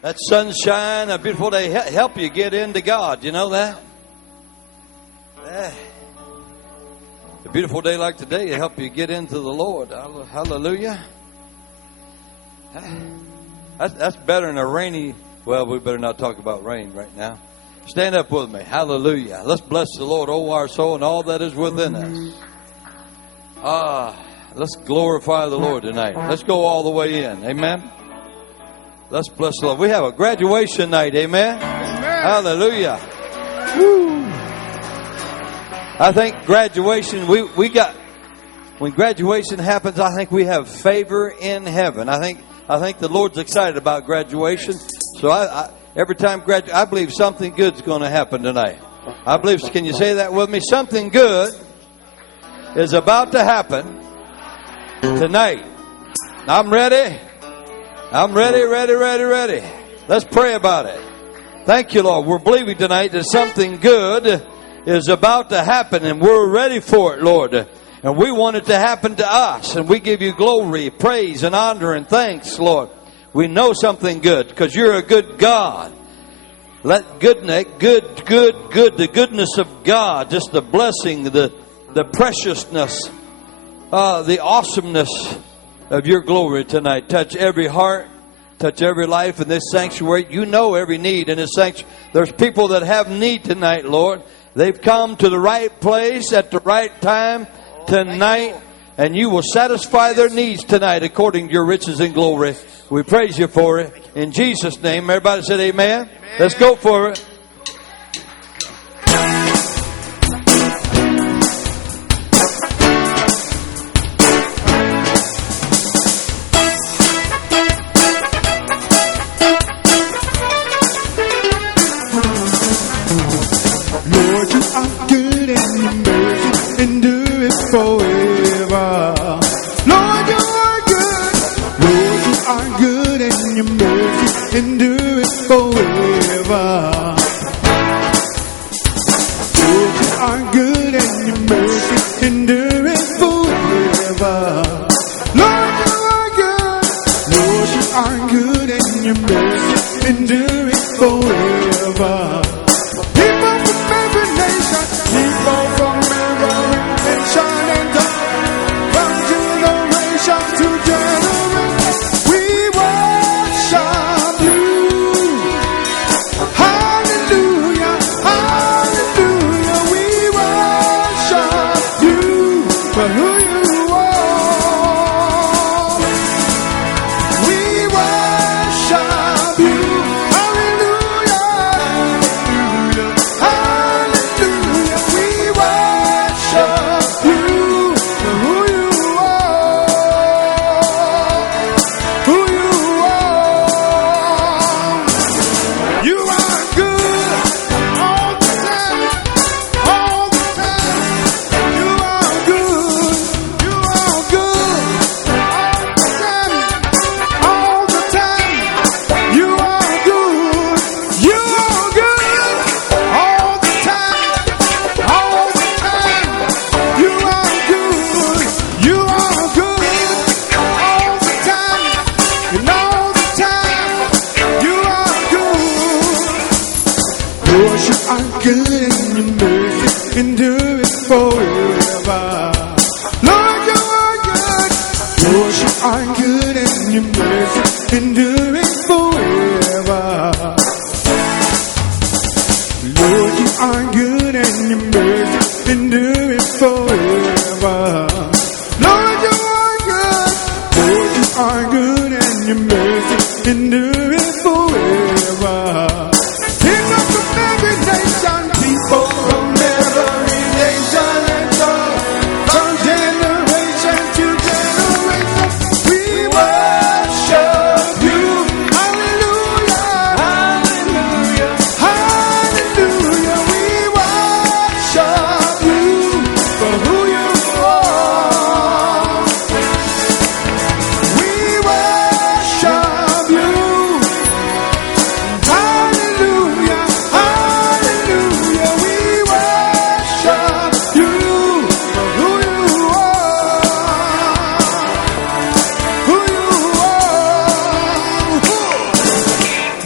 That sunshine, a beautiful day, help you get into God. You know that? A beautiful day like today will help you get into the Lord. Hallelujah. That's better than a rainy. Well, we better not talk about rain right now. Stand up with me. Hallelujah. Let's bless the Lord, oh our soul, and all that is within us. Let's glorify the Lord tonight. Let's go all the way in. Amen. Let's bless the Lord. We have a graduation night. Amen. Amen. Hallelujah. Woo. I think graduation, we got, when graduation happens, I think we have favor in heaven. I think the Lord's excited about graduation. So every time I believe something good's going to happen tonight. I believe, can you say that with me? Something good is about to happen tonight. I'm ready. I'm ready. Let's pray about it. Thank you, Lord. We're believing tonight that something good is about to happen, and we're ready for it, Lord. And we want it to happen to us, and we give you glory, praise, and honor, and thanks, Lord. We know something good because you're a good God. Let the goodness of God, just the blessing, the preciousness, the awesomeness of your glory tonight. Touch every heart, touch every life in this sanctuary. You know every need in this sanctuary. There's people that have need tonight, Lord. They've come to the right place at the right time tonight, and you will satisfy their needs tonight according to your riches and glory. We praise you for it. In Jesus' name, everybody said amen. Amen. Let's go for it. Lord, you are good and your mercy endureth forever. Lord, you are good. Lord, you are good and your mercy endureth forever. Lord, you are good and your mercy endureth forever. Lord, you are good. Lord, you are good and your mercy endureth forever.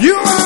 You are